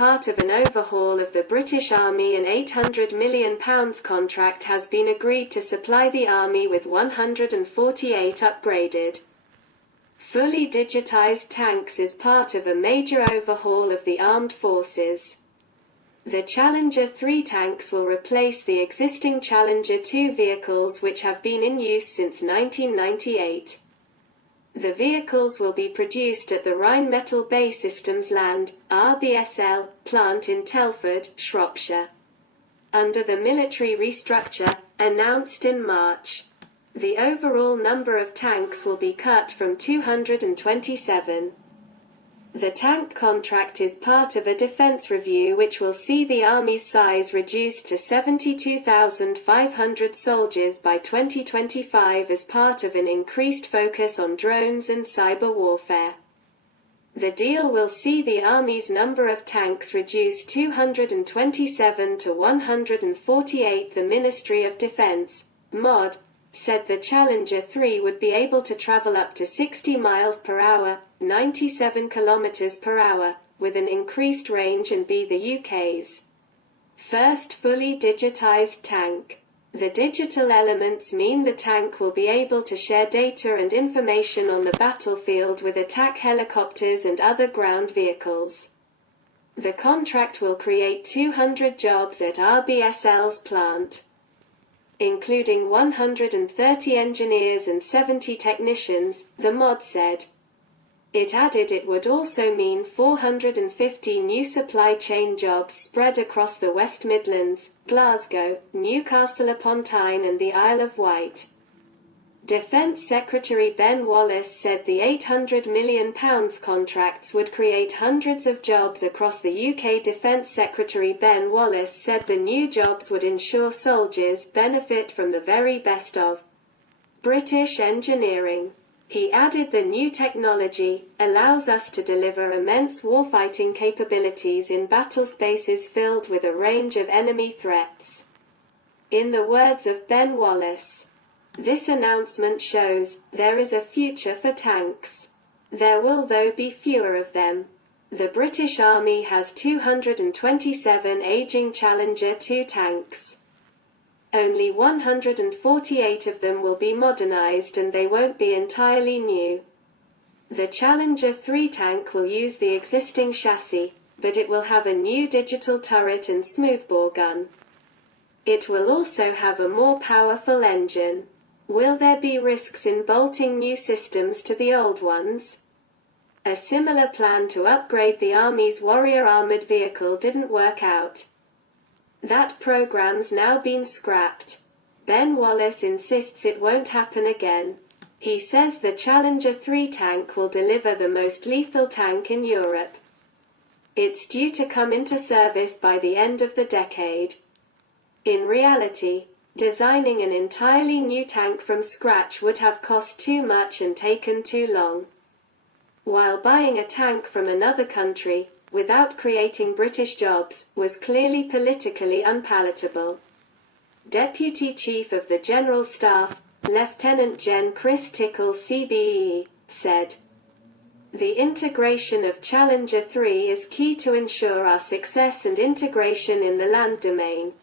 part of an overhaul of the British Army, an £800 million contract has been agreed to supply the Army with 148 upgraded, fully digitised tanks as part of a major overhaul of the armed forces. The Challenger 3 tanks will replace the existing Challenger 2 vehicles which have been in use since 1998. The vehicles will be produced at the Rheinmetall Bay Systems Land, RBSL, plant in Telford, Shropshire, under the military restructure, announced in March. The overall number of tanks will be cut from 227. The tank contract is part of a defence review which will see the Army's size reduced to 72,500 soldiers by 2025 as part of an increased focus on drones and cyber warfare. The deal will see the Army's number of tanks reduced 227 to 148. The Ministry of Defence, MOD, said the Challenger 3 would be able to travel up to 60 miles per hour, 97 kilometers per hour, with an increased range and be the UK's first fully digitised tank. The digital elements mean the tank will be able to share data and information on the battlefield with attack helicopters and other ground vehicles. The contract will create 200 jobs at RBSL's plant, including 130 engineers and 70 technicians, the MOD said. It added it would also mean 450 new supply chain jobs spread across the West Midlands, Glasgow, Newcastle upon Tyne and the Isle of Wight. Defence Secretary Ben Wallace said the £800 million contracts would create hundreds of jobs across the UK. Defence Secretary Ben Wallace said the new jobs would ensure soldiers benefit from the very best of British engineering. He added the new technology allows us to deliver immense warfighting capabilities in battle spaces filled with a range of enemy threats. In the words of Ben Wallace, this announcement shows there is a future for tanks. There will though be fewer of them. The British Army has 227 aging Challenger 2 tanks. Only 148 of them will be modernised and they won't be entirely new. The Challenger 3 tank will use the existing chassis, but it will have a new digital turret and smoothbore gun. It will also have a more powerful engine. Will there be risks in bolting new systems to the old ones? A similar plan to upgrade the Army's Warrior armoured vehicle didn't work out. That program's now been scrapped. Ben Wallace insists it won't happen again. He says the Challenger 3 tank will deliver the most lethal tank in Europe. It's due to come into service by the end of the decade. In reality, designing an entirely new tank from scratch would have cost too much and taken too long. While buying a tank from another country, without creating British jobs, was clearly politically unpalatable. Deputy Chief of the General Staff, Lieutenant Gen. Chris Tickle CBE, said, "The integration of Challenger 3 is key to ensure our success and integration in the land domain.